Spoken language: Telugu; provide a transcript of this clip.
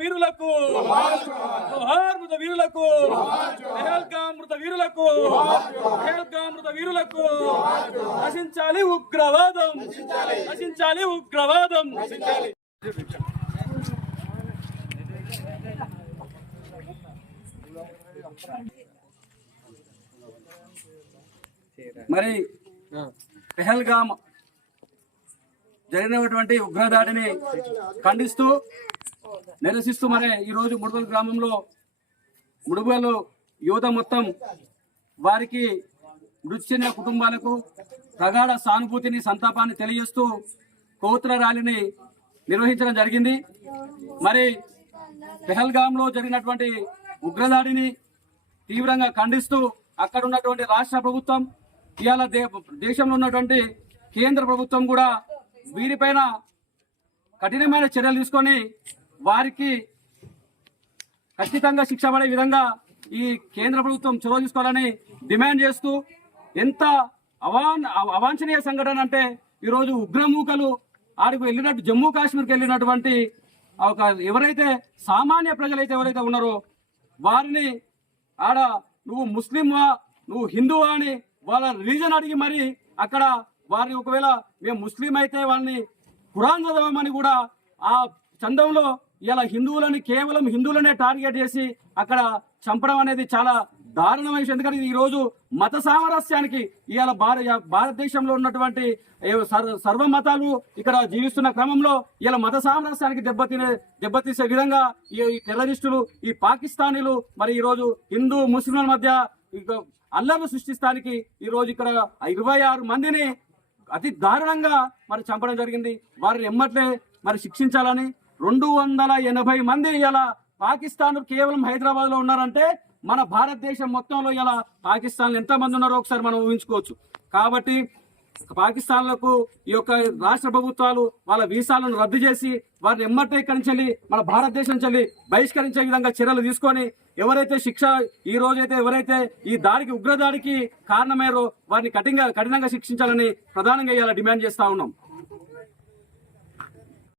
వీరులకు. మృత వీరులకు. మృత వీరులకు. మృత వీరులకు. నశించాలి ఉగ్రవాదం. నశించాలి ఉగ్రవాదం. మరి పెహల్గామ్ జరిగినటువంటి ఉగ్రదాడిని ఖండిస్తూ నిరసిస్తూ మరి ఈరోజు ముడుగల్ గ్రామంలో ముడుగలు యువత మొత్తం వారికి మృతి చెందిన కుటుంబాలకు ప్రగాఢ సానుభూతిని సంతాపాన్ని తెలియజేస్తూ కోతుల ర్యాలీని నిర్వహించడం జరిగింది. మరి పెహల్గాంలో జరిగినటువంటి ఉగ్రదాడిని తీవ్రంగా ఖండిస్తూ అక్కడ ఉన్నటువంటి రాష్ట్ర ప్రభుత్వం ఇవాళ దే- దేశంలో ఉన్నటువంటి కేంద్ర ప్రభుత్వం కూడా వీరిపైన కఠినమైన చర్యలు తీసుకొని వారికి ఖచ్చితంగా శిక్ష పడే విధంగా ఈ కేంద్ర ప్రభుత్వం చొరవ తీసుకోవాలని డిమాండ్ చేస్తూ ఎంత అవాన్ అవాంఛనీయ సంఘటన అంటే ఈరోజు ఉగ్రమూకలు ఆడికి వెళ్ళినట్టు జమ్మూ కాశ్మీర్కి వెళ్ళినటువంటి ఒక ఎవరైతే సామాన్య ప్రజలైతే ఎవరైతే ఉన్నారో వారిని ఆడ నువ్వు ముస్లింవా నువ్వు హిందువా అని వాళ్ళ రిలీజన్ అడిగి మరి అక్కడ వారిని ఒకవేళ మేము ముస్లిం అయితే వాళ్ళని ఖురాన్ చదవమని కూడా ఆ చందంలో ఇలా హిందువులని కేవలం హిందువులనే టార్గెట్ చేసి అక్కడ చంపడం అనేది చాలా దారుణమైన విషయం. ఎందుకంటే ఈరోజు ఈ రోజు మత సామరస్యానికి ఇవాళ భారత భారతదేశంలో ఉన్నటువంటి సర్వ సర్వ మతాలు ఇక్కడ జీవిస్తున్న క్రమంలో ఇలా మత సామరస్యానికి దెబ్బతినే దెబ్బతీసే విధంగా ఈ టెర్రరిస్టులు ఈ పాకిస్తానీలు మరి ఈరోజు హిందూ ముస్లింల మధ్య అల్లర్లు సృష్టిస్తానికి ఈరోజు ఇక్కడ ఇరవై ఆరు మందిని అతి దారుణంగా మరి చంపడం జరిగింది. వారిని ఎమ్మట్లే మరి శిక్షించాలని రెండు వందల ఎనభై మంది ఇలా పాకిస్తాన్ కేవలం హైదరాబాద్లో ఉన్నారంటే మన భారతదేశం మొత్తంలో ఇలా పాకిస్తాన్ ఎంత మంది ఉన్నారో ఒకసారి మనం ఊహించుకోవచ్చు. కాబట్టి పాకిస్తాన్లకు ఈ యొక్క రాష్ట్ర ప్రభుత్వాలు వాళ్ళ వీసాలను రద్దు చేసి వారిని ఎమ్మటే ఇక్కడి నుంచి మన భారతదేశం చెల్లి బహిష్కరించే విధంగా చర్యలు తీసుకొని ఎవరైతే శిక్ష ఈ రోజైతే ఎవరైతే ఈ దాడికి ఉగ్రదాడికి కారణమయ్యారో వారిని కఠినంగా కఠినంగా శిక్షించాలని ప్రధానంగా ఇలా డిమాండ్ చేస్తా ఉన్నాం.